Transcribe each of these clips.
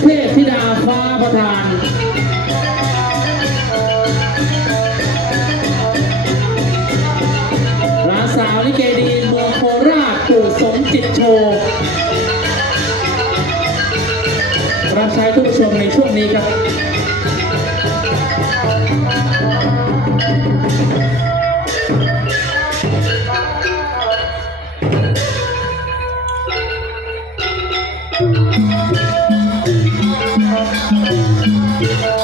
เทพธิดาฟ้าประธานหลานสาวลิเกดีเมืองโคราชปู่สมจิตโชว์รับใช้ทุกผู้ชมในช่วงนี้ครับ อั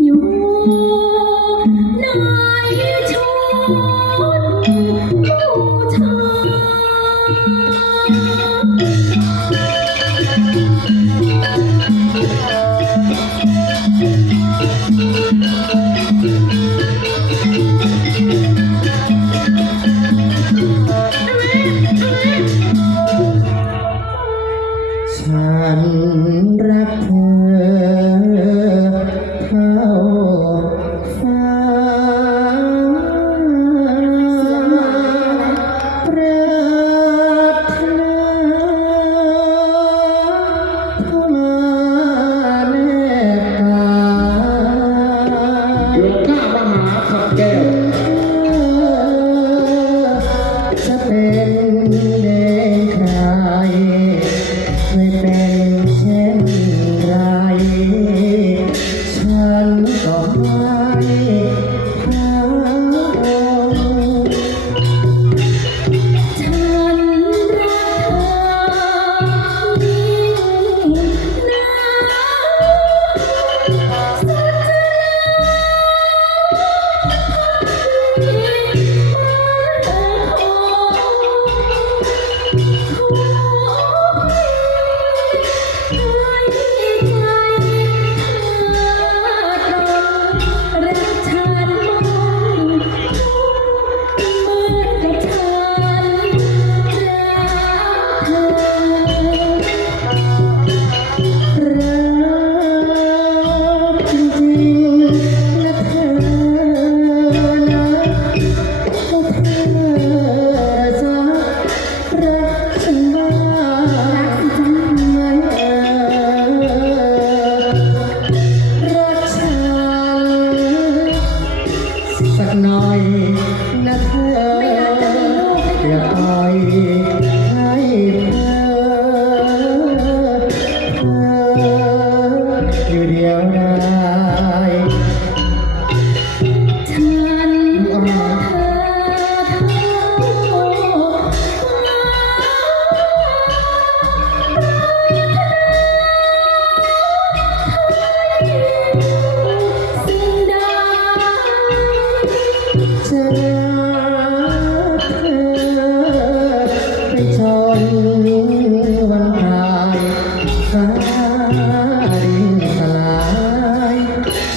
รัก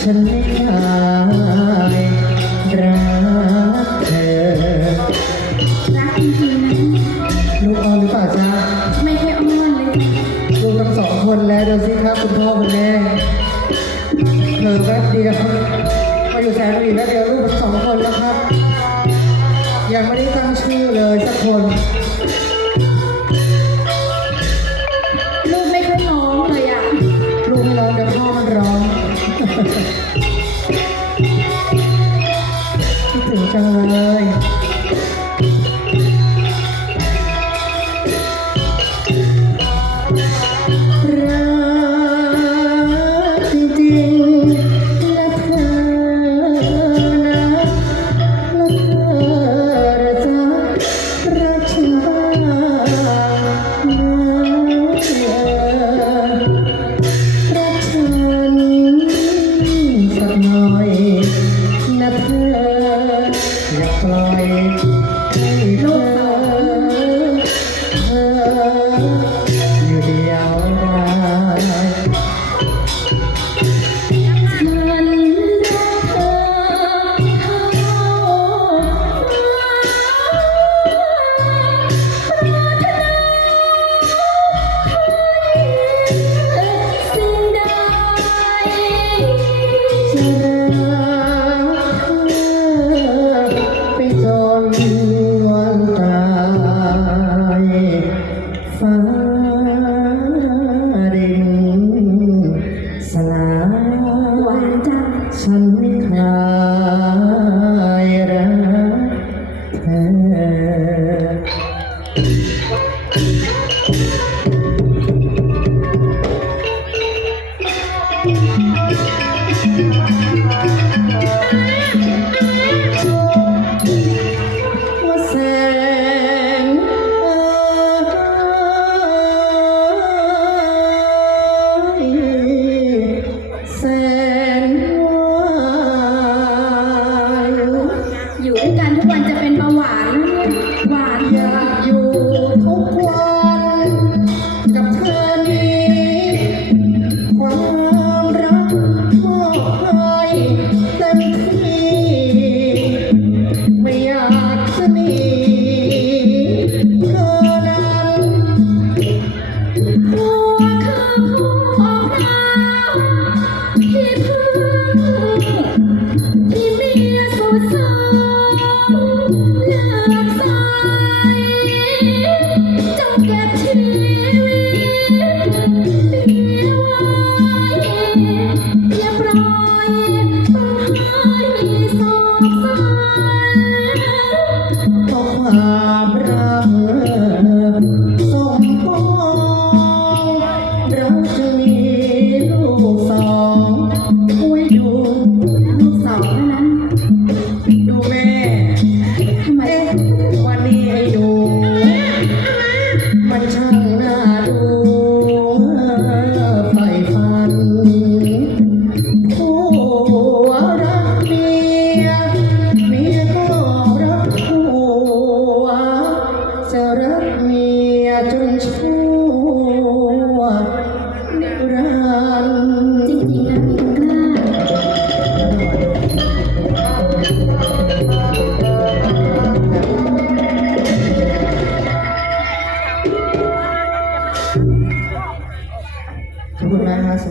ฉันไม่คลายรักเธอรักจริงๆนะลูกอ้อนหรือเปล่าจ๊ะไม่ค่อยอ้อนเลยดูทั้งสองคนแล้วดูสิครับคุณพ่อคุณแม่เธอแป๊บเดียวมาอยู่แสนดีแล้วเดียวลูกทั้งสองคนแล้วครับ ยังไม่ได้ตั้งชื่อเลยสักคน คิ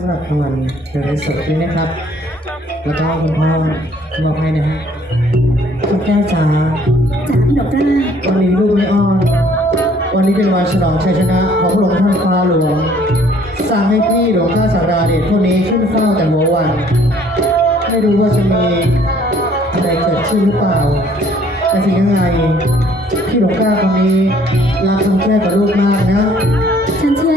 ำหรับรางวัลเดลิสดนี้นะครับ แล้วก็คุณพ่อมอบให้นะฮะคุณแก้วจ๋าจากพี่ดอกกล้าวันนี้ลูกไม่อ้อนวันนี้เป็นวันฉลองชัยชนะของพระองค์ท่านฟ้าหลวง สั่งให้พี่หลวงข้าสาราเดชผู้นี้ขึ้นเฝ้าแต่หัววัน ไม่รู้ว่าจะมีอะไรเกิดขึ้นหรือเปล่า แต่สิ่งยังไงพี่หลวงกล้าคนนี้รักคุณแก้กับลูกมากนะ ฉันเชื่อ